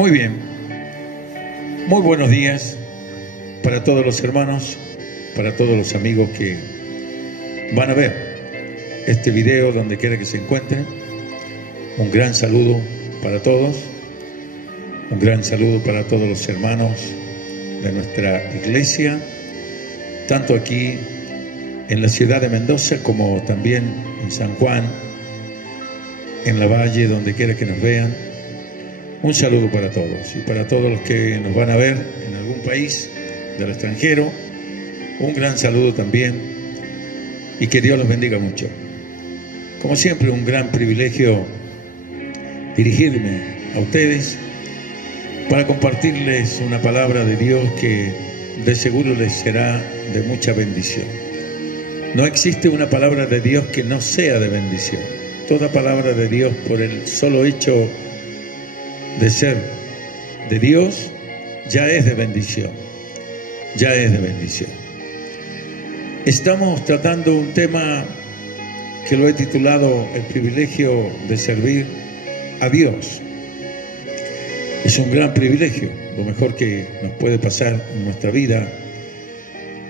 Muy bien, muy buenos días para todos los hermanos, para todos los amigos que van a ver este video donde quiera que se encuentren. Un gran saludo para todos, un gran saludo para todos los hermanos de nuestra iglesia, tanto aquí en la ciudad de Mendoza como también en San Juan, en la Valle, donde quiera que nos vean. Un saludo para todos y para todos los que nos van a ver en algún país del extranjero. Un gran saludo también y que Dios los bendiga mucho. Como siempre, un gran privilegio dirigirme a ustedes para compartirles una palabra de Dios que de seguro les será de mucha bendición. No existe una palabra de Dios que no sea de bendición. Toda palabra de Dios, por el solo hecho de ser de Dios, ya es de bendición. Ya es de bendición. Estamos tratando un tema que lo he titulado El privilegio de servir a Dios. Es un gran privilegio, lo mejor que nos puede pasar en nuestra vida,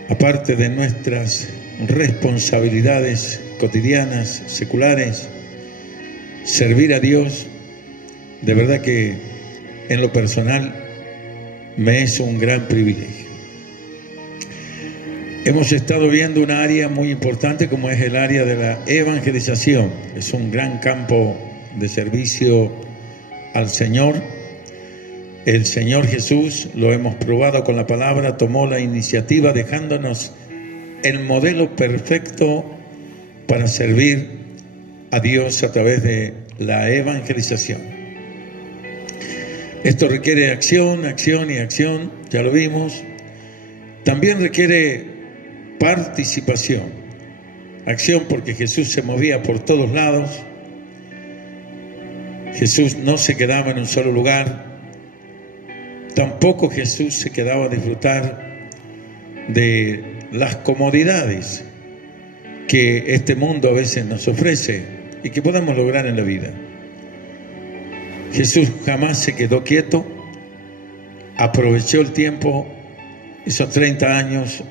aparte de nuestras responsabilidades cotidianas, seculares. Servir a Dios, de verdad que en lo personal me es un gran privilegio. Hemos estado viendo una área muy importante como es el área de la evangelización. Es un gran campo de servicio al Señor. El Señor Jesús, lo hemos probado con la palabra, tomó la iniciativa dejándonos el modelo perfecto para servir a Dios a través de la evangelización. Esto requiere acción, acción y acción, ya lo vimos. También requiere participación. Acción porque Jesús se movía por todos lados. Jesús no se quedaba en un solo lugar. Tampoco Jesús se quedaba a disfrutar de las comodidades que este mundo a veces nos ofrece y que podemos lograr en la vida. Jesús jamás se quedó quieto, aprovechó el tiempo, esos 30 años,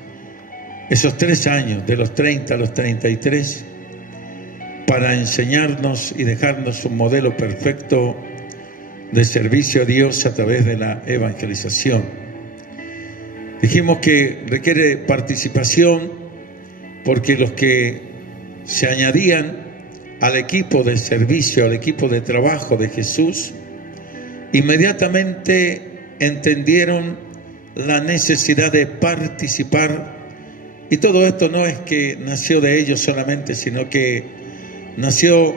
esos 3 años, de los 30 a los 33, para enseñarnos y dejarnos un modelo perfecto de servicio a Dios a través de la evangelización. Dijimos que requiere participación porque los que se añadían al equipo de servicio, al equipo de trabajo de Jesús, inmediatamente entendieron la necesidad de participar. Y todo esto no es que nació de ellos solamente, sino que nació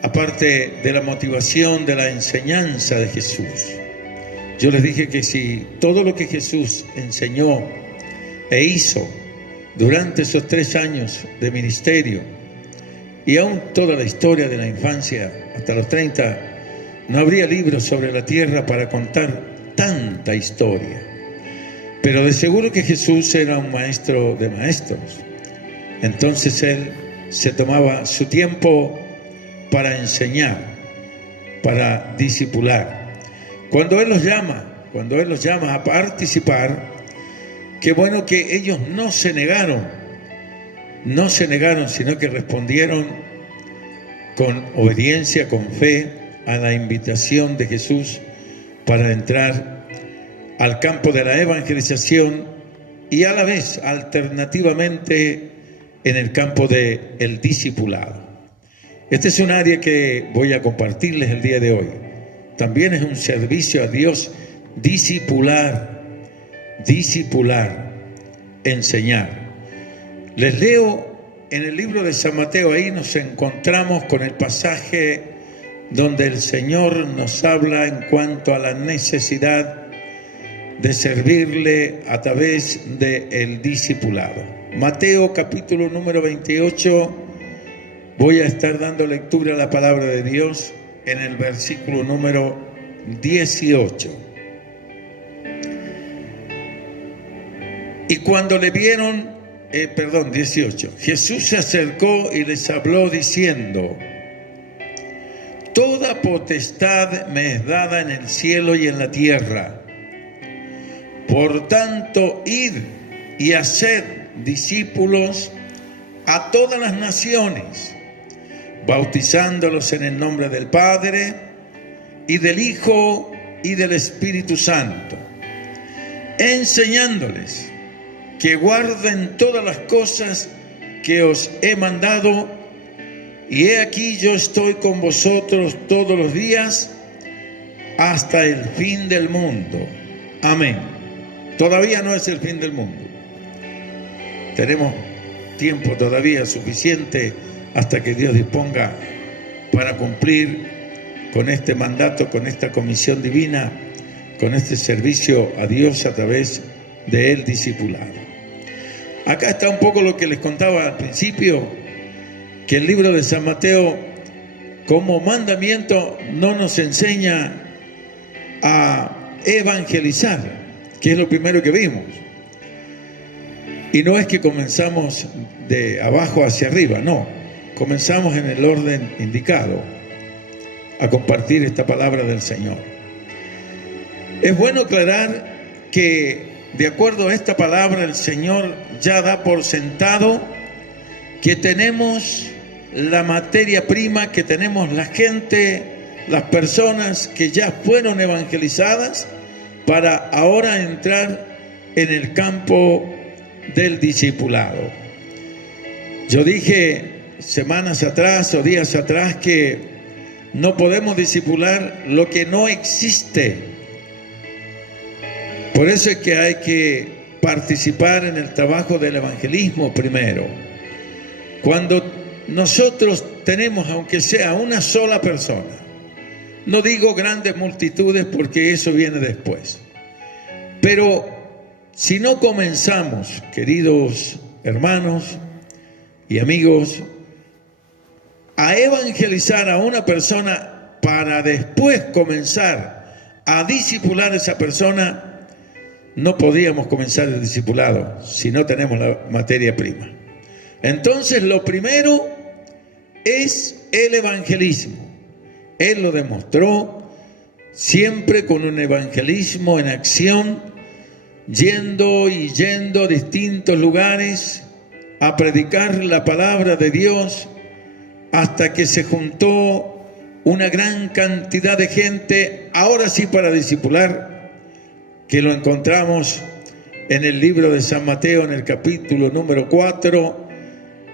aparte de la motivación de la enseñanza de Jesús. Yo les dije que si todo lo que Jesús enseñó e hizo durante esos 3 años de ministerio, y aún toda la historia de la infancia hasta los 30, no habría libros sobre la tierra para contar tanta historia. Pero de seguro que Jesús era un maestro de maestros. Entonces Él se tomaba su tiempo para enseñar, para discipular. Cuando Él los llama a participar, qué bueno que ellos no se negaron, sino que respondieron con obediencia, con fe a la invitación de Jesús para entrar al campo de la evangelización y a la vez alternativamente en el campo del discipulado. Este es un área que voy a compartirles el día de hoy. También es un servicio a Dios, discipular, enseñar. Les leo en el libro de San Mateo, ahí nos encontramos con el pasaje donde el Señor nos habla en cuanto a la necesidad de servirle a través del discipulado. Mateo capítulo número 28, voy a estar dando lectura a la palabra de Dios en el versículo número 18. Y cuando le vieron, 18, Jesús se acercó y les habló diciendo: toda potestad me es dada en el cielo y en la tierra. Por tanto, id y haced discípulos a todas las naciones, bautizándolos en el nombre del Padre, y del Hijo, y del Espíritu Santo, enseñándoles que guarden todas las cosas que os he mandado, y he aquí yo estoy con vosotros todos los días hasta el fin del mundo. Amén. Todavía no es el fin del mundo. Tenemos tiempo todavía suficiente hasta que Dios disponga para cumplir con este mandato, con esta comisión divina, con este servicio a Dios a través del discipulado. Acá está un poco lo que les contaba al principio, que el libro de San Mateo como mandamiento no nos enseña a evangelizar, que es lo primero que vimos. Y no es que comenzamos de abajo hacia arriba, no, comenzamos en el orden indicado a compartir esta palabra del Señor. Es bueno aclarar que de acuerdo a esta palabra el Señor ya da por sentado que tenemos la materia prima, que tenemos la gente, las personas que ya fueron evangelizadas para ahora entrar en el campo del discipulado. Yo dije semanas atrás o días atrás que no podemos discipular lo que no existe. Por eso es que hay que participar en el trabajo del evangelismo primero. Cuando nosotros tenemos, aunque sea una sola persona, no digo grandes multitudes porque eso viene después, pero si no comenzamos, queridos hermanos y amigos, a evangelizar a una persona para después comenzar a discipular a esa persona, no podíamos comenzar el discipulado si no tenemos la materia prima. Entonces lo primero es el evangelismo. Él lo demostró siempre con un evangelismo en acción, yendo a distintos lugares a predicar la palabra de Dios, hasta que se juntó una gran cantidad de gente, ahora sí para discipular, que lo encontramos en el libro de San Mateo en el capítulo número 4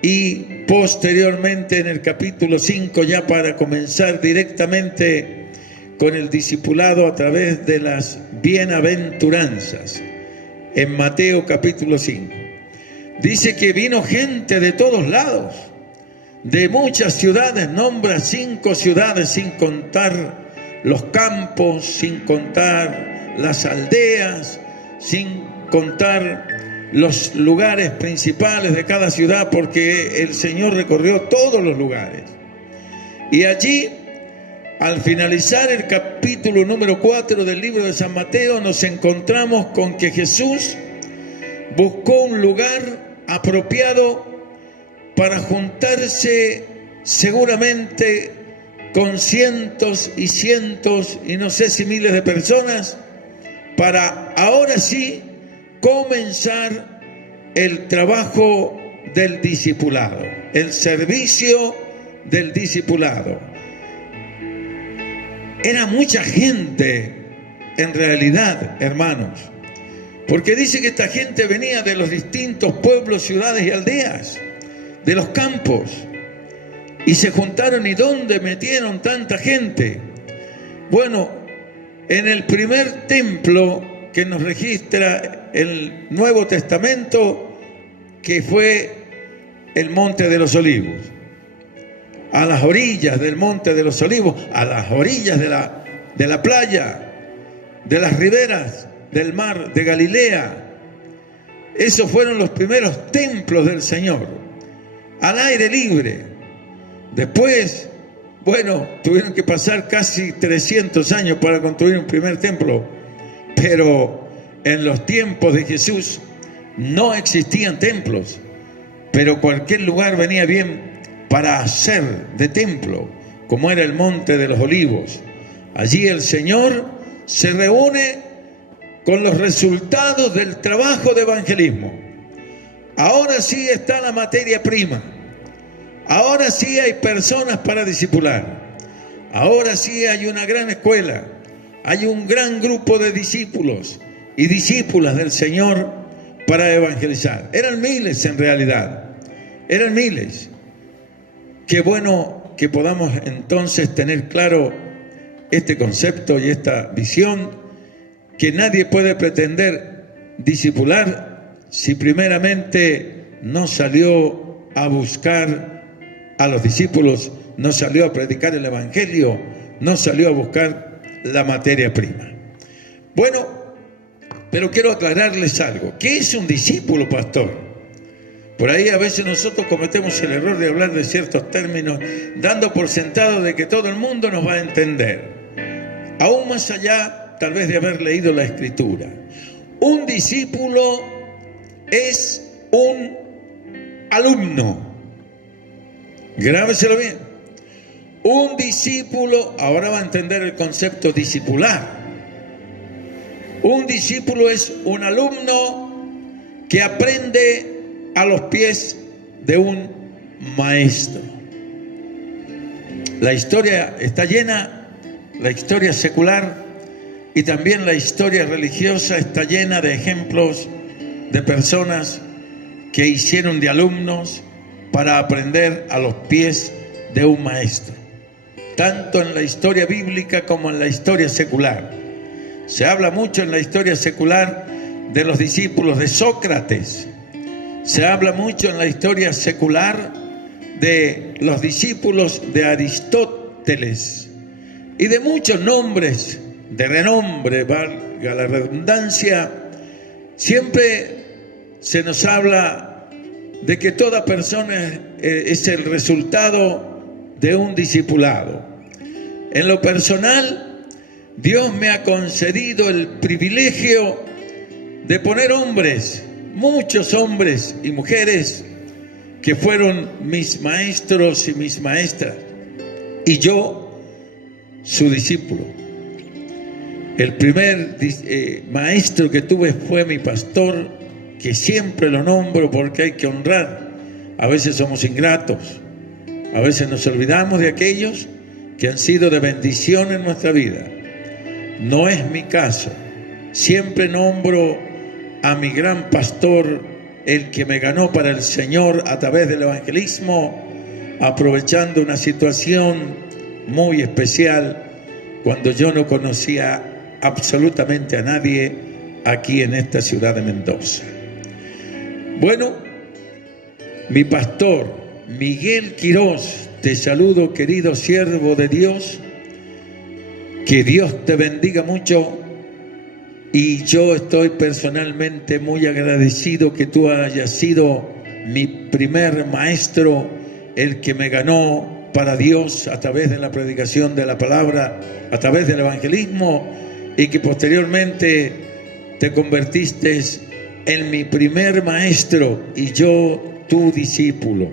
y posteriormente en el capítulo 5, ya para comenzar directamente con el discipulado a través de las bienaventuranzas. En Mateo capítulo 5 dice que vino gente de todos lados, de muchas ciudades, nombra 5 ciudades sin contar los campos, sin contar las aldeas, sin contar los lugares principales de cada ciudad, porque el Señor recorrió todos los lugares. Y allí, al finalizar el capítulo número 4 del libro de San Mateo, nos encontramos con que Jesús buscó un lugar apropiado para juntarse seguramente con cientos y cientos y no sé si miles de personas, para ahora sí comenzar el trabajo del discipulado, el servicio del discipulado. Era mucha gente en realidad, hermanos, porque dice que esta gente venía de los distintos pueblos, ciudades y aldeas, de los campos, y se juntaron. ¿Y dónde metieron tanta gente? Bueno, en el primer templo que nos registra el Nuevo Testamento, que fue el Monte de los Olivos, a las orillas del Monte de los Olivos, a las orillas de la playa, de las riberas del mar de Galilea. Esos fueron los primeros templos del Señor, al aire libre. Después, bueno, tuvieron que pasar casi 300 años para construir un primer templo, pero en los tiempos de Jesús no existían templos, pero cualquier lugar venía bien para hacer de templo, como era el Monte de los Olivos. Allí el Señor se reúne con los resultados del trabajo de evangelismo. Ahora sí está la materia prima. Ahora sí hay personas para discipular. Ahora sí hay una gran escuela. Hay un gran grupo de discípulos y discípulas del Señor para evangelizar. Eran miles en realidad. Eran miles. Qué bueno que podamos entonces tener claro este concepto y esta visión, que nadie puede pretender discipular si primeramente no salió a buscar a los discípulos, no salió a predicar el evangelio, no salió a buscar la materia prima. Bueno, pero quiero aclararles algo. ¿Qué es un discípulo, pastor? Por ahí a veces nosotros cometemos el error de hablar de ciertos términos, dando por sentado de que todo el mundo nos va a entender. Aún más allá, tal vez, de haber leído la Escritura. Un discípulo es un alumno. Grábeselo bien. Un discípulo, ahora va a entender el concepto discipular. Un discípulo es un alumno que aprende a los pies de un maestro. La historia está llena, la historia secular y también la historia religiosa está llena de ejemplos de personas que hicieron de alumnos para aprender a los pies de un maestro, tanto en la historia bíblica como en la historia secular. Se habla mucho en la historia secular de los discípulos de Sócrates. Se habla mucho en la historia secular de los discípulos de Aristóteles y de muchos nombres de renombre, valga la redundancia. Siempre se nos habla de que toda persona es el resultado de un discipulado. En lo personal, Dios me ha concedido el privilegio de poner hombres, muchos hombres y mujeres que fueron mis maestros y mis maestras, y yo, su discípulo. El primer maestro que tuve fue mi pastor, que siempre lo nombro porque hay que honrar. A veces somos ingratos, a veces nos olvidamos de aquellos que han sido de bendición en nuestra vida. No es mi caso. Siempre nombro a mi gran pastor, el que me ganó para el Señor a través del evangelismo, aprovechando una situación muy especial cuando yo no conocía absolutamente a nadie aquí en esta ciudad de Mendoza. Bueno, mi pastor Miguel Quirós, te saludo, querido siervo de Dios, que Dios te bendiga mucho. Y yo estoy personalmente muy agradecido que tú hayas sido mi primer maestro, el que me ganó para Dios a través de la predicación de la palabra, a través del evangelismo, y que posteriormente te convertiste en mi primer maestro y yo tu discípulo.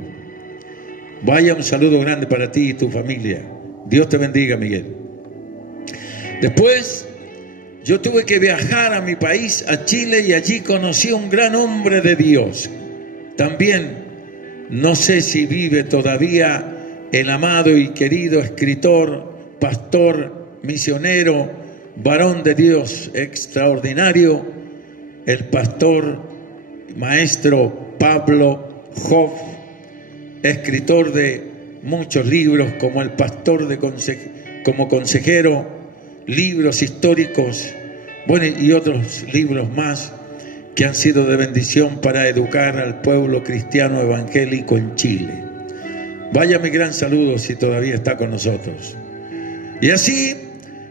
Vaya, un saludo grande para ti y tu familia. Dios te bendiga, Miguel. Después, yo tuve que viajar a mi país, a Chile, y allí conocí a un gran hombre de Dios. También, no sé si vive todavía, el amado y querido escritor, pastor, misionero, varón de Dios extraordinario, el pastor, maestro Pablo Hoff, escritor de muchos libros como El Pastor como consejero, libros históricos, bueno, y otros libros más que han sido de bendición para educar al pueblo cristiano evangélico en Chile. Vaya mi gran saludo si todavía está con nosotros. Y así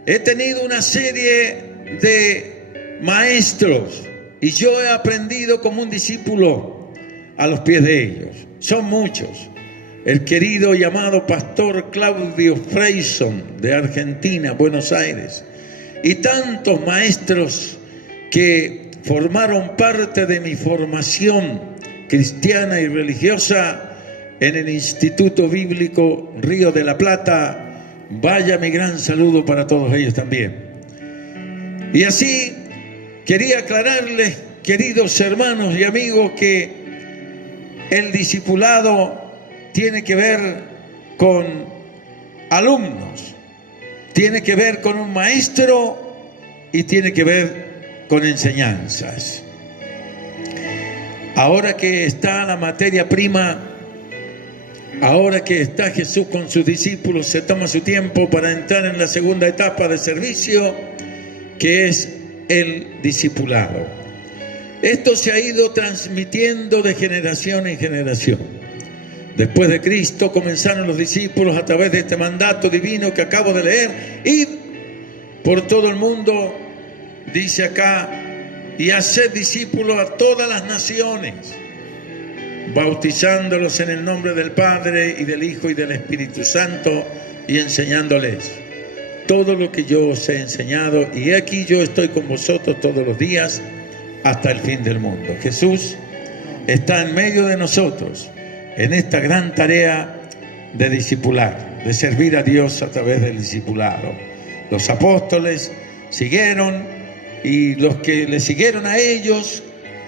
he tenido una serie de maestros y yo he aprendido como un discípulo a los pies de ellos. Son muchos. El querido y amado pastor Claudio Freyson de Argentina, Buenos Aires, y tantos maestros que formaron parte de mi formación cristiana y religiosa en el Instituto Bíblico Río de la Plata, vaya mi gran saludo para todos ellos también. Y así quería aclararles, queridos hermanos y amigos, que el discipulado tiene que ver con alumnos, tiene que ver con un maestro y tiene que ver con enseñanzas. Ahora que está la materia prima, ahora que está Jesús con sus discípulos, se toma su tiempo para entrar en la segunda etapa de servicio, que es el discipulado. Esto se ha ido transmitiendo de generación en generación. Después de Cristo comenzaron los discípulos a través de este mandato divino que acabo de leer: id por todo el mundo, dice acá, y haced discípulos a todas las naciones, bautizándolos en el nombre del Padre y del Hijo y del Espíritu Santo, y enseñándoles todo lo que yo os he enseñado, y aquí yo estoy con vosotros todos los días hasta el fin del mundo. Jesús está en medio de nosotros en esta gran tarea de discipular, de servir a Dios a través del discipulado. Los apóstoles siguieron, y los que le siguieron a ellos,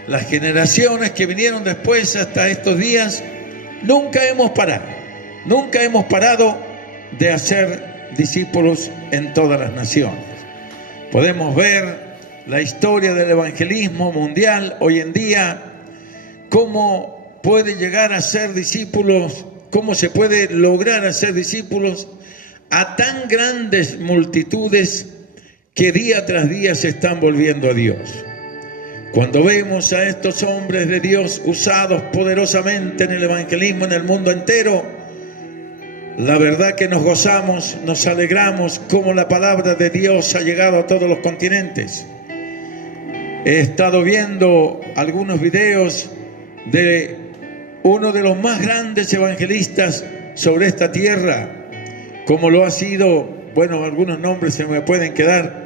las generaciones que vinieron después hasta estos días, nunca hemos parado de hacer discípulos en todas las naciones. Podemos ver la historia del evangelismo mundial hoy en día, cómo puede llegar a ser discípulos, cómo se puede lograr hacer discípulos a tan grandes multitudes que día tras día se están volviendo a Dios. Cuando vemos a estos hombres de Dios usados poderosamente en el evangelismo en el mundo entero, la verdad que nos gozamos, nos alegramos, como la palabra de Dios ha llegado a todos los continentes. He estado viendo algunos videos de uno de los más grandes evangelistas sobre esta tierra, como lo ha sido, bueno, algunos nombres se me pueden quedar,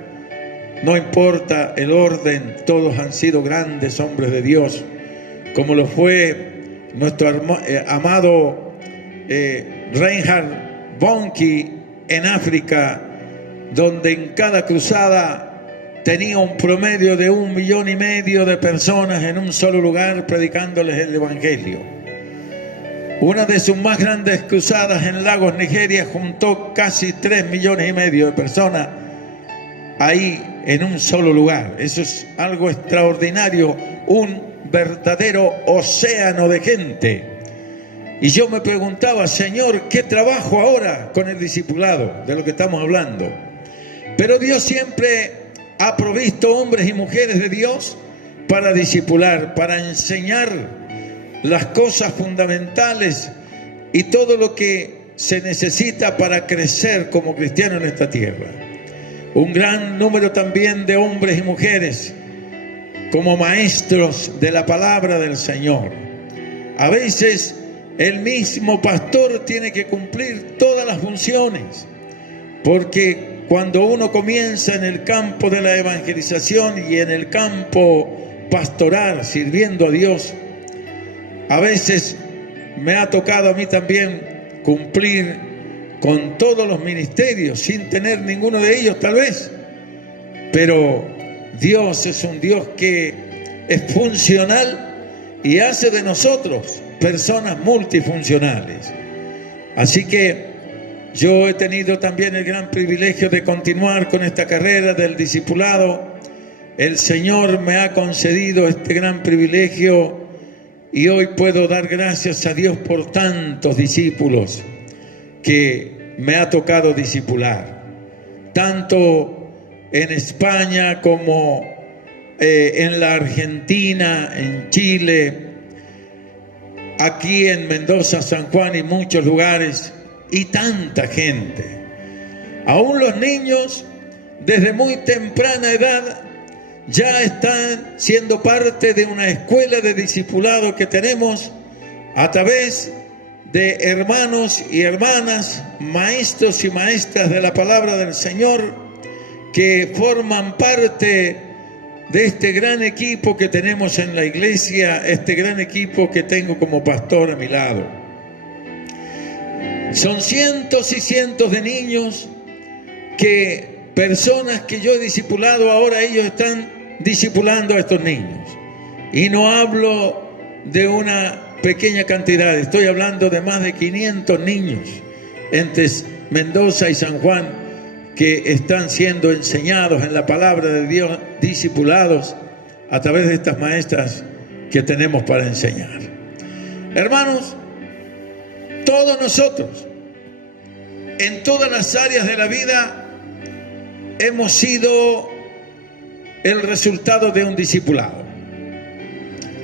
no importa el orden, todos han sido grandes hombres de Dios, como lo fue nuestro amado Reinhard Bonnke en África, donde en cada cruzada tenía un promedio de 1,5 millones de personas en un solo lugar predicándoles el evangelio. Una de sus más grandes cruzadas en Lagos, Nigeria, juntó casi 3,5 millones de personas ahí en un solo lugar. Eso es algo extraordinario, un verdadero océano de gente. Y yo me preguntaba, Señor, ¿qué trabajo ahora con el discipulado? De lo que estamos hablando. Pero Dios siempre ha provisto hombres y mujeres de Dios para discipular, para enseñar las cosas fundamentales y todo lo que se necesita para crecer como cristiano en esta tierra. Un gran número también de hombres y mujeres como maestros de la palabra del Señor. A veces el mismo pastor tiene que cumplir todas las funciones, porque cuando uno comienza en el campo de la evangelización y en el campo pastoral, sirviendo a Dios, a veces me ha tocado a mí también cumplir con todos los ministerios, sin tener ninguno de ellos tal vez. Pero Dios es un Dios que es funcional y hace de nosotros personas multifuncionales. Así que yo he tenido también el gran privilegio de continuar con esta carrera del discipulado. El Señor me ha concedido este gran privilegio y hoy puedo dar gracias a Dios por tantos discípulos que me ha tocado discipular, tanto en España como en la Argentina, en Chile, aquí en Mendoza, San Juan y muchos lugares, y tanta gente. Aún los niños desde muy temprana edad ya están siendo parte de una escuela de discipulado que tenemos a través de hermanos y hermanas, maestros y maestras de la palabra del Señor, que forman parte de este gran equipo que tenemos en la iglesia, este gran equipo que tengo como pastor a mi lado. Son cientos y cientos de niños que personas que yo he discipulado, ahora ellos están discipulando a estos niños. Y no hablo de una pequeña cantidad, estoy hablando de más de 500 niños entre Mendoza y San Juan que están siendo enseñados en la palabra de Dios, discipulados a través de estas maestras que tenemos para enseñar. Hermanos, todos nosotros, en todas las áreas de la vida, hemos sido el resultado de un discipulado.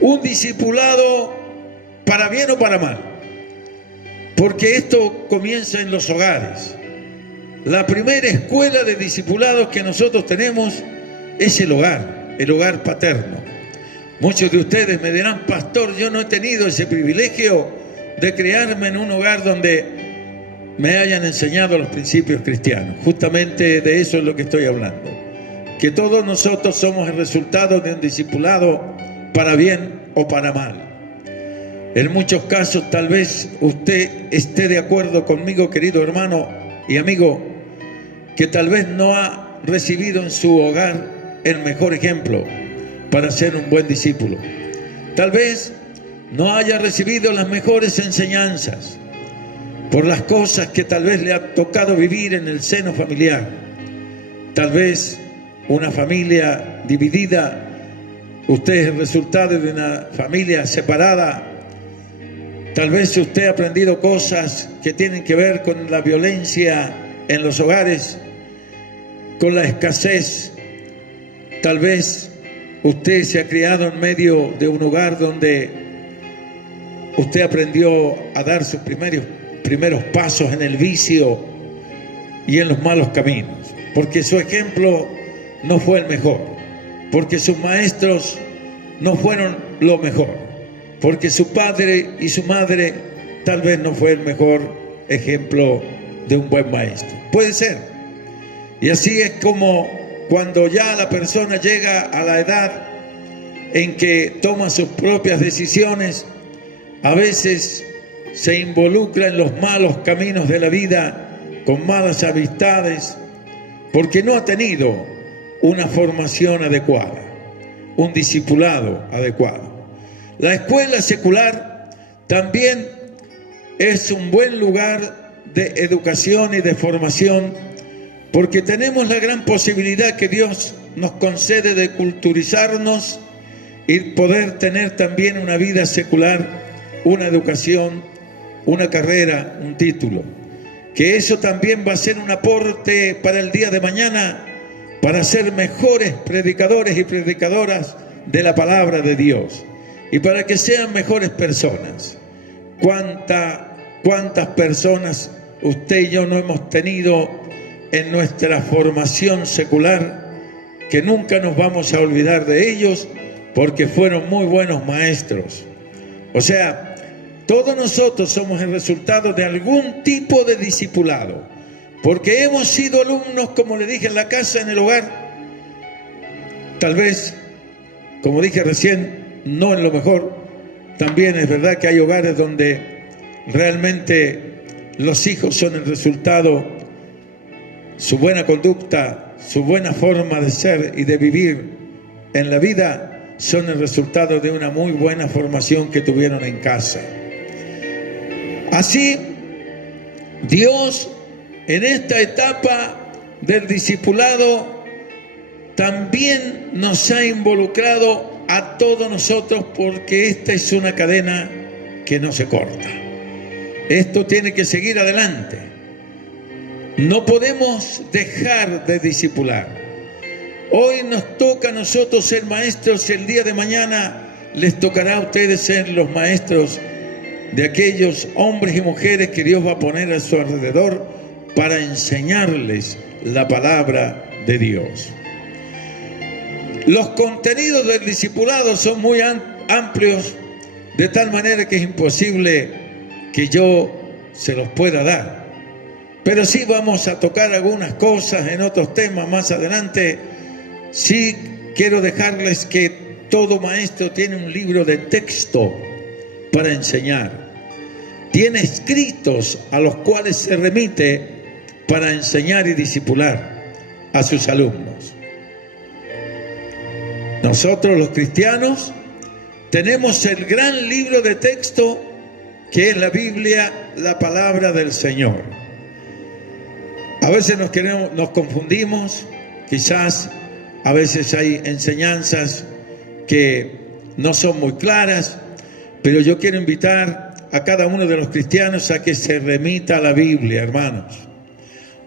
Un discipulado para bien o para mal. Porque esto comienza en los hogares. La primera escuela de discipulados que nosotros tenemos es el hogar paterno. Muchos de ustedes me dirán: pastor, yo no he tenido ese privilegio de criarme en un hogar donde me hayan enseñado los principios cristianos. Justamente de eso es lo que estoy hablando. Que todos nosotros somos el resultado de un discipulado para bien o para mal. En muchos casos tal vez usted esté de acuerdo conmigo, querido hermano y amigo, que tal vez no ha recibido en su hogar el mejor ejemplo para ser un buen discípulo. Tal vez no haya recibido las mejores enseñanzas por las cosas que tal vez le ha tocado vivir en el seno familiar. Tal vez una familia dividida, usted es el resultado de una familia separada. Tal vez usted ha aprendido cosas que tienen que ver con la violencia en los hogares, con la escasez. Tal vez usted se ha criado en medio de un hogar donde usted aprendió a dar sus primeros pasos en el vicio y en los malos caminos, porque su ejemplo no fue el mejor, porque sus maestros no fueron lo mejor, porque su padre y su madre tal vez no fue el mejor ejemplo de un buen maestro. Puede ser. Y así es como cuando ya la persona llega a la edad en que toma sus propias decisiones, a veces se involucra en los malos caminos de la vida, con malas amistades, porque no ha tenido una formación adecuada, un discipulado adecuado. La escuela secular también es un buen lugar de educación y de formación, porque tenemos la gran posibilidad que Dios nos concede de culturizarnos y poder tener también una vida secular, una educación, una carrera, un título. Que eso también va a ser un aporte para el día de mañana, para ser mejores predicadores y predicadoras de la palabra de Dios, y para que sean mejores personas. ¿Cuántas personas usted y yo no hemos tenido en nuestra formación secular que nunca nos vamos a olvidar de ellos porque fueron muy buenos maestros? O sea, todos nosotros somos el resultado de algún tipo de discipulado, porque hemos sido alumnos, como le dije, en la casa, en el hogar. Tal vez, como dije recién, no en lo mejor. También es verdad que hay hogares donde realmente los hijos son el resultado, su buena conducta, su buena forma de ser y de vivir en la vida son el resultado de una muy buena formación que tuvieron en casa. Así, Dios en esta etapa del discipulado también nos ha involucrado a todos nosotros, porque esta es una cadena que no se corta. Esto tiene que seguir adelante. No podemos dejar de discipular. Hoy nos toca a nosotros ser maestros, el día de mañana les tocará a ustedes ser los maestros de aquellos hombres y mujeres que Dios va a poner a su alrededor para enseñarles la palabra de Dios. Los contenidos del discipulado son muy amplios, de tal manera que es imposible que yo se los pueda dar. Pero sí vamos a tocar algunas cosas en otros temas más adelante. Sí quiero dejarles que todo maestro tiene un libro de texto para enseñar. tiene escritos a los cuales se remite para enseñar y discipular a sus alumnos. Nosotros los cristianos tenemos el gran libro de texto que es la Biblia, la palabra del Señor. A veces nos confundimos, quizás a veces hay enseñanzas que no son muy claras, pero yo quiero invitar a cada uno de los cristianos a que se remita a la Biblia, hermanos.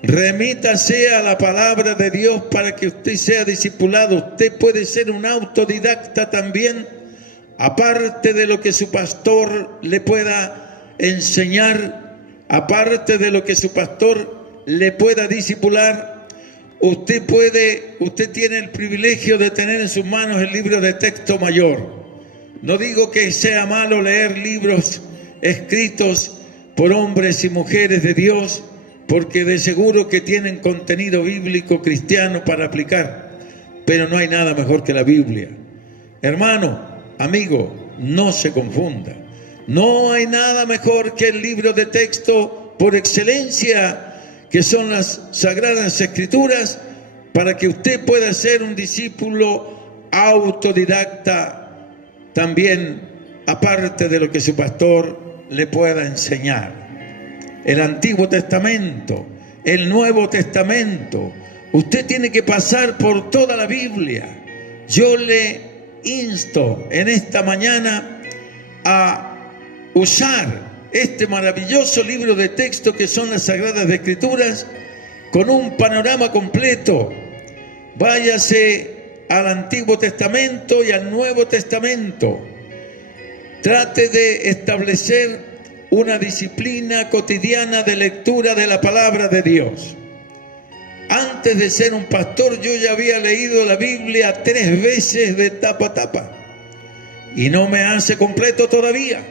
Remítase a la palabra de Dios para que usted sea discipulado. Usted puede ser un autodidacta también, aparte de lo que su pastor le pueda enseñar, aparte de lo que su pastor le pueda discipular. Usted tiene el privilegio de tener en sus manos el libro de texto mayor. No digo que sea malo leer libros escritos por hombres y mujeres de Dios, porque de seguro que tienen contenido bíblico cristiano para aplicar, pero no hay nada mejor que la Biblia. Hermano, amigo, no se confunda. No hay nada mejor que el libro de texto por excelencia, que son las Sagradas Escrituras, para que usted pueda ser un discípulo autodidacta, también aparte de lo que su pastor le pueda enseñar. El Antiguo Testamento, el Nuevo Testamento, usted tiene que pasar por toda la Biblia. Yo le insto en esta mañana a usar este maravilloso libro de texto que son las Sagradas Escrituras con un panorama completo. Váyase al Antiguo Testamento y al Nuevo Testamento. Trate de establecer una disciplina cotidiana de lectura de la palabra de Dios. Antes de ser un pastor, yo ya había leído la Biblia 3 veces de tapa a tapa y no me hace completo todavía.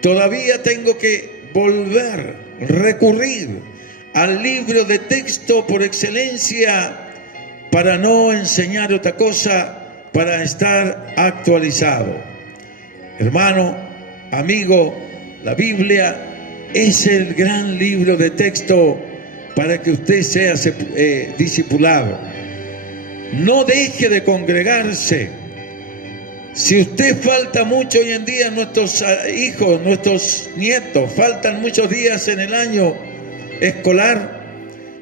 Todavía tengo que volver, recurrir al libro de texto por excelencia para no enseñar otra cosa, para estar actualizado. Hermano, amigo, la Biblia es el gran libro de texto para que usted sea discipulado. No deje de congregarse. Si usted falta mucho hoy en día, nuestros hijos, nuestros nietos, faltan muchos días en el año escolar,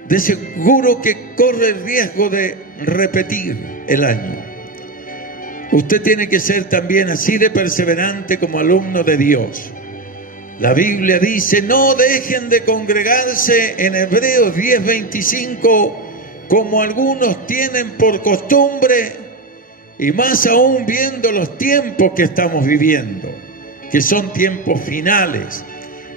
de seguro que corre el riesgo de repetir el año. Usted tiene que ser también así de perseverante como alumno de Dios. La Biblia dice, no dejen de congregarse, en Hebreos 10:25, como algunos tienen por costumbre, y más aún viendo los tiempos que estamos viviendo, que son tiempos finales.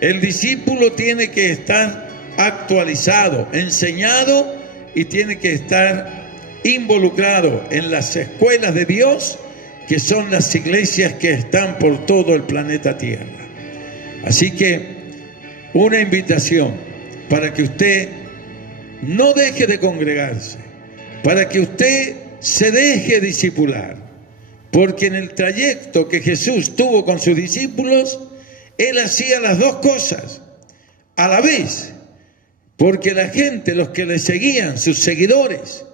El discípulo tiene que estar actualizado, enseñado, y tiene que estar involucrado en las escuelas de Dios, que son las iglesias que están por todo el planeta Tierra. Así que una invitación para que usted no deje de congregarse, para que usted se deje discipular, porque en el trayecto que Jesús tuvo con sus discípulos, Él hacía las dos cosas a la vez, porque la gente, los que le seguían, sus seguidores,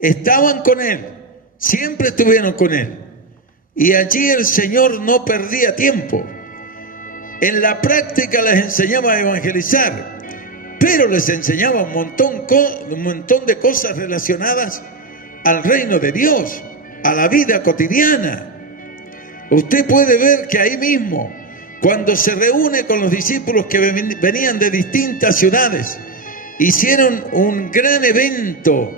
estaban con Él, siempre estuvieron con Él, y allí el Señor no perdía tiempo. En la práctica les enseñaba a evangelizar, pero les enseñaba un montón de cosas relacionadas al reino de Dios, a la vida cotidiana. Usted puede ver que ahí mismo, cuando se reúne con los discípulos que venían de distintas ciudades, hicieron un gran evento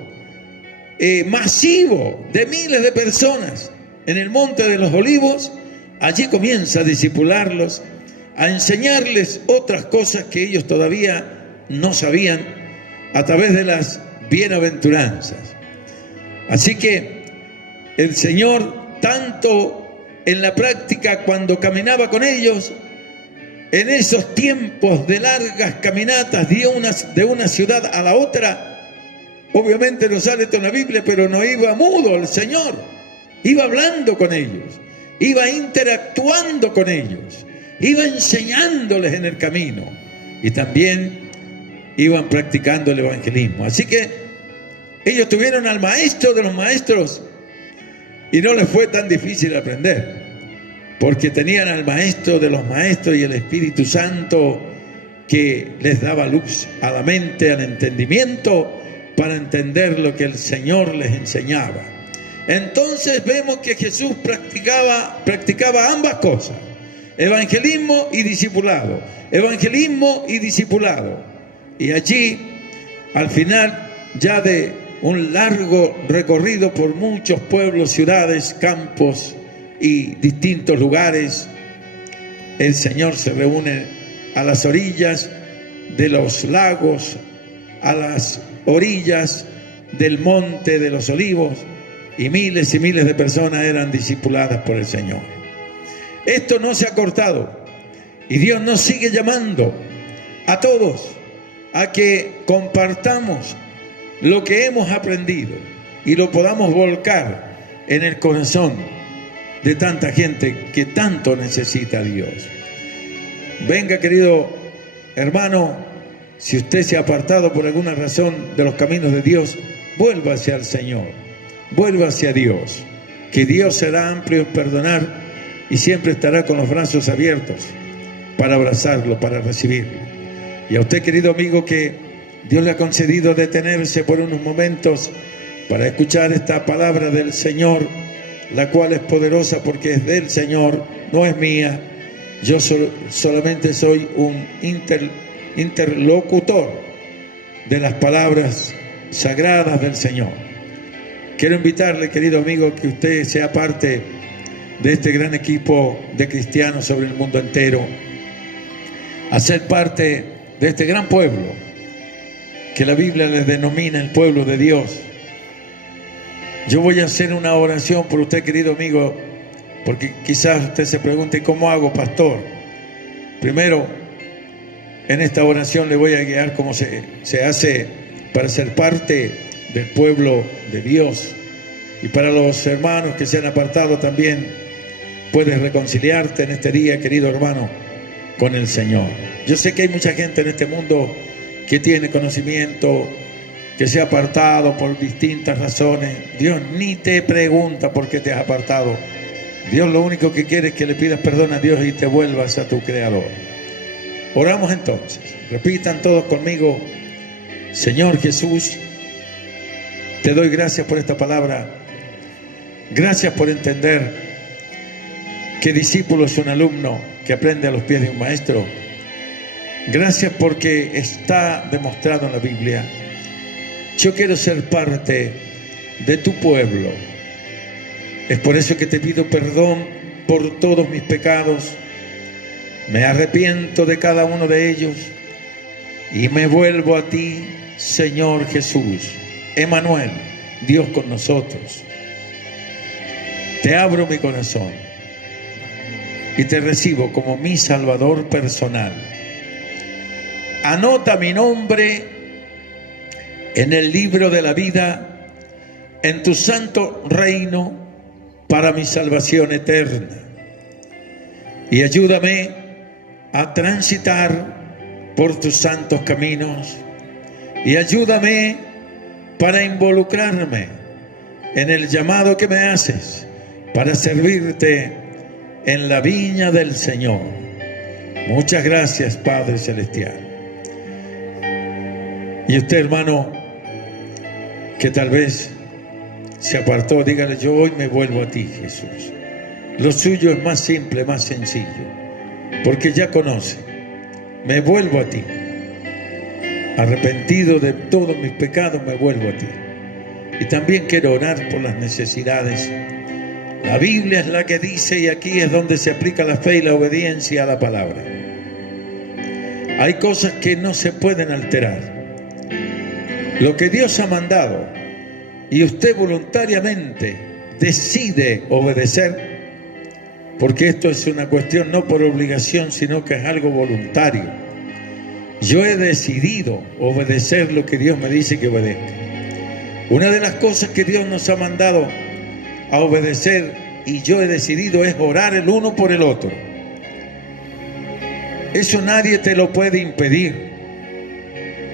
masivo de miles de personas en el Monte de los Olivos. Allí comienza a discipularlos, a enseñarles otras cosas que ellos todavía no sabían a través de las bienaventuranzas. Así que el Señor, tanto en la práctica cuando caminaba con ellos, en esos tiempos de largas caminatas de una ciudad a la otra, obviamente no sale esto en la Biblia, pero no iba mudo el Señor, iba hablando con ellos, iba interactuando con ellos. iba enseñándoles en el camino y también iban practicando el evangelismo. Así que ellos tuvieron al maestro de los maestros y no les fue tan difícil aprender, porque tenían al maestro de los maestros y el Espíritu Santo que les daba luz a la mente, al entendimiento, para entender lo que el Señor les enseñaba. Entonces vemos que Jesús practicaba ambas cosas: evangelismo y discipulado, evangelismo y discipulado. Y allí, al final, ya de un largo recorrido por muchos pueblos, ciudades, campos y distintos lugares, el Señor se reúne a las orillas de los lagos, a las orillas del monte de los olivos, y miles de personas eran discipuladas por el Señor. Esto no se ha cortado y Dios nos sigue llamando a todos a que compartamos lo que hemos aprendido y lo podamos volcar en el corazón de tanta gente que tanto necesita a Dios. Venga, querido hermano, si usted se ha apartado por alguna razón de los caminos de Dios, vuélvase al Señor, vuélvase a Dios, que Dios será amplio en perdonar y siempre estará con los brazos abiertos para abrazarlo, para recibirlo. Y a usted, querido amigo, que Dios le ha concedido detenerse por unos momentos para escuchar esta palabra del Señor, la cual es poderosa porque es del Señor, no es mía. Yo solamente soy un interlocutor de las palabras sagradas del Señor. Quiero invitarle, querido amigo, que usted sea parte de este gran equipo de cristianos sobre el mundo entero, a ser parte de este gran pueblo que la Biblia le denomina el pueblo de Dios. Yo voy a hacer una oración por usted, querido amigo, porque quizás usted se pregunte: ¿cómo hago, pastor? Primero, en esta oración le voy a guiar cómo se hace para ser parte del pueblo de Dios. Y para los hermanos que se han apartado también, puedes reconciliarte en este día, querido hermano, con el Señor. Yo sé que hay mucha gente en este mundo que tiene conocimiento, que se ha apartado por distintas razones. Dios ni te pregunta por qué te has apartado. Dios lo único que quiere es que le pidas perdón a Dios y te vuelvas a tu Creador. Oramos entonces. Repitan todos conmigo: Señor Jesús, te doy gracias por esta palabra. Gracias por entender que discípulo es un alumno que aprende a los pies de un maestro. Gracias porque está demostrado en la Biblia. Yo quiero ser parte de tu pueblo. Es por eso que te pido perdón por todos mis pecados. Me arrepiento de cada uno de ellos y me vuelvo a ti, Señor Jesús, Emmanuel, Dios con nosotros. Te abro mi corazón y te recibo como mi Salvador personal. Anota mi nombre en el libro de la vida, en tu santo reino, para mi salvación eterna. Y ayúdame a transitar por tus santos caminos. Y ayúdame para involucrarme en el llamado que me haces para servirte en la viña del Señor. Muchas gracias, Padre Celestial. Y usted, hermano, que tal vez se apartó, dígale: yo hoy me vuelvo a ti, Jesús. Lo suyo es más simple, más sencillo, porque ya conoce. Me vuelvo a ti. Arrepentido de todos mis pecados, me vuelvo a ti. Y también quiero orar por las necesidades. La Biblia es la que dice, y aquí es donde se aplica la fe y la obediencia a la palabra. Hay cosas que no se pueden alterar. Lo que Dios ha mandado y usted voluntariamente decide obedecer, porque esto es una cuestión no por obligación, sino que es algo voluntario. Yo he decidido obedecer lo que Dios me dice que obedezca. Una de las cosas que Dios nos ha mandado a obedecer, y yo he decidido, es orar el uno por el otro. Eso nadie te lo puede impedir,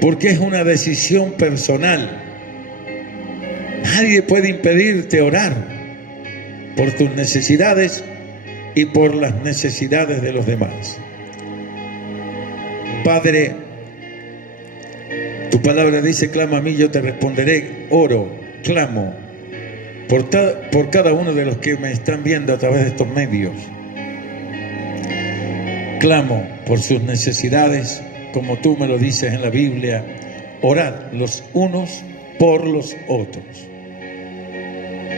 porque es una decisión personal. Nadie puede impedirte orar por tus necesidades y por las necesidades de los demás. Padre, tu palabra dice: clama a mí, yo te responderé. Oro, clamo por cada uno de los que me están viendo a través de estos medios. Clamo por sus necesidades, como tú me lo dices en la Biblia: orad los unos por los otros.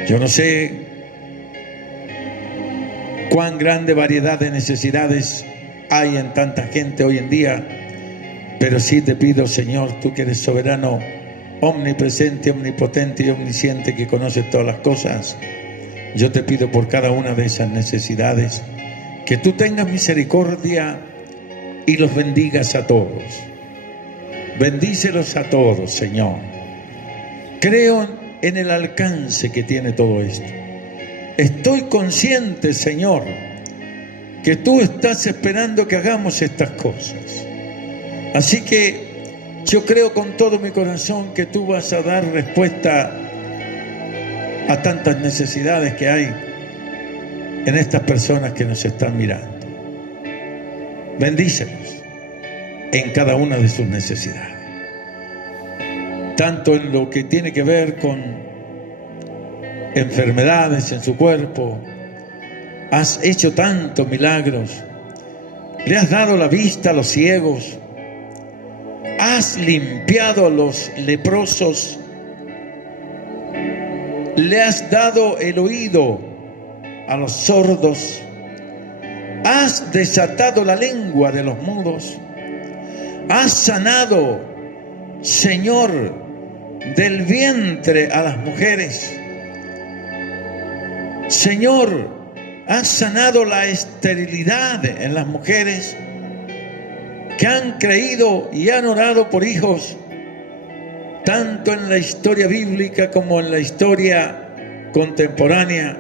Yo no sé cuán grande variedad de necesidades hay en tanta gente hoy en día, pero sí te pido, Señor, tú que eres soberano, omnipresente, omnipotente y omnisciente, que conoces todas las cosas, yo te pido por cada una de esas necesidades que tú tengas misericordia y los bendigas a todos. Bendícelos a todos, Señor. Creo en el alcance que tiene todo esto. Estoy consciente, Señor, que tú estás esperando que hagamos estas cosas. Así que yo creo con todo mi corazón que tú vas a dar respuesta a tantas necesidades que hay en estas personas que nos están mirando. Bendícelos en cada una de sus necesidades, tanto en lo que tiene que ver con enfermedades en su cuerpo. Has hecho tantos milagros, le has dado la vista a los ciegos, has limpiado a los leprosos, le has dado el oído a los sordos, has desatado la lengua de los mudos, has sanado, Señor, del vientre a las mujeres. Señor, has sanado la esterilidad en las mujeres que han creído y han orado por hijos, tanto en la historia bíblica como en la historia contemporánea.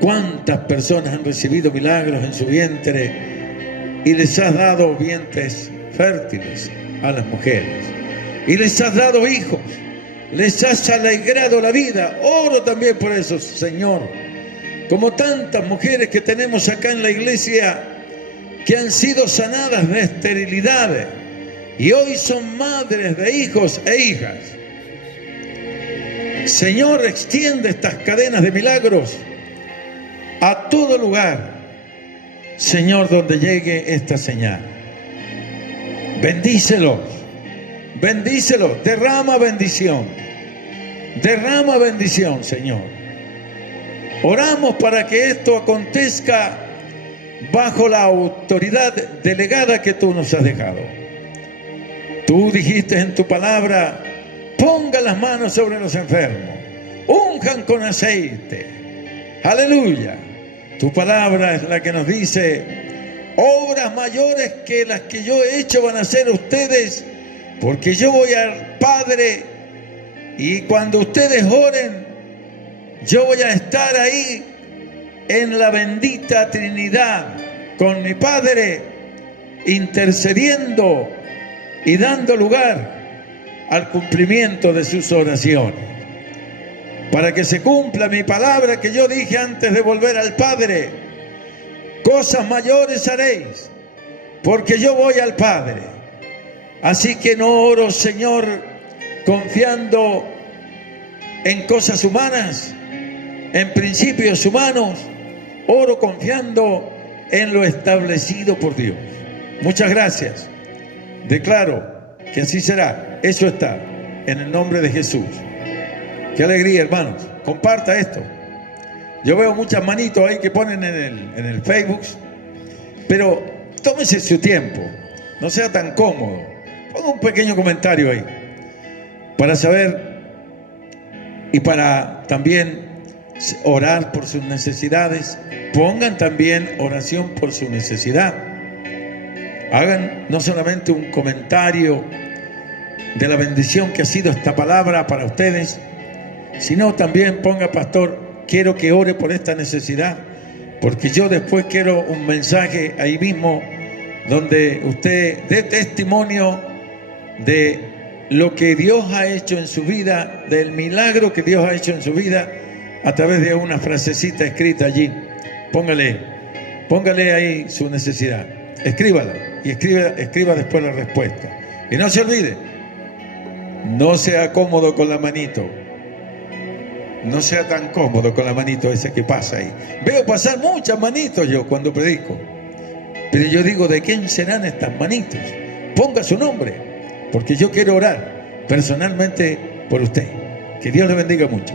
¿Cuántas personas han recibido milagros en su vientre y les has dado vientres fértiles a las mujeres? Y les has dado hijos, les has alegrado la vida. Oro también por eso, Señor, como tantas mujeres que tenemos acá en la iglesia que han sido sanadas de esterilidad y hoy son madres de hijos e hijas. Señor, extiende estas cadenas de milagros a todo lugar, Señor, donde llegue esta señal. Bendícelos, bendícelos, derrama bendición, Señor. Oramos para que esto acontezca bajo la autoridad delegada que tú nos has dejado. Tú dijiste en tu palabra: ponga las manos sobre los enfermos, unjan con aceite. Aleluya. Tu palabra es la que nos dice: obras mayores que las que yo he hecho van a hacer ustedes, porque yo voy al Padre, y cuando ustedes oren, yo voy a estar ahí en la bendita Trinidad con mi Padre, intercediendo y dando lugar al cumplimiento de sus oraciones, para que se cumpla mi palabra que yo dije antes de volver al Padre: cosas mayores haréis, porque yo voy al Padre. Así que no oro, Señor, confiando en cosas humanas, en principios humanos. Oro confiando en lo establecido por Dios. Muchas gracias. Declaro que así será. Eso está, en el nombre de Jesús. Qué alegría, hermanos. Comparta esto. Yo veo muchas manitos ahí que ponen en el Facebook, pero tómese su tiempo, no sea tan cómodo. Ponga un pequeño comentario ahí para saber y para también orar por sus necesidades. Pongan también oración por su necesidad. Hagan no solamente un comentario de la bendición que ha sido esta palabra para ustedes, sino también ponga: pastor, quiero que ore por esta necesidad, porque yo después quiero un mensaje ahí mismo donde usted dé testimonio de lo que Dios ha hecho en su vida, del milagro que Dios ha hecho en su vida, a través de una frasecita escrita allí. Póngale ahí su necesidad, escríbala y escriba después la respuesta. Y no se olvide, no sea cómodo con la manito. No sea tan cómodo con la manito esa que pasa ahí. Veo pasar muchas manitos yo cuando predico. Pero yo digo, ¿de quién serán estas manitos? Ponga su nombre, porque yo quiero orar personalmente por usted. Que Dios le bendiga mucho.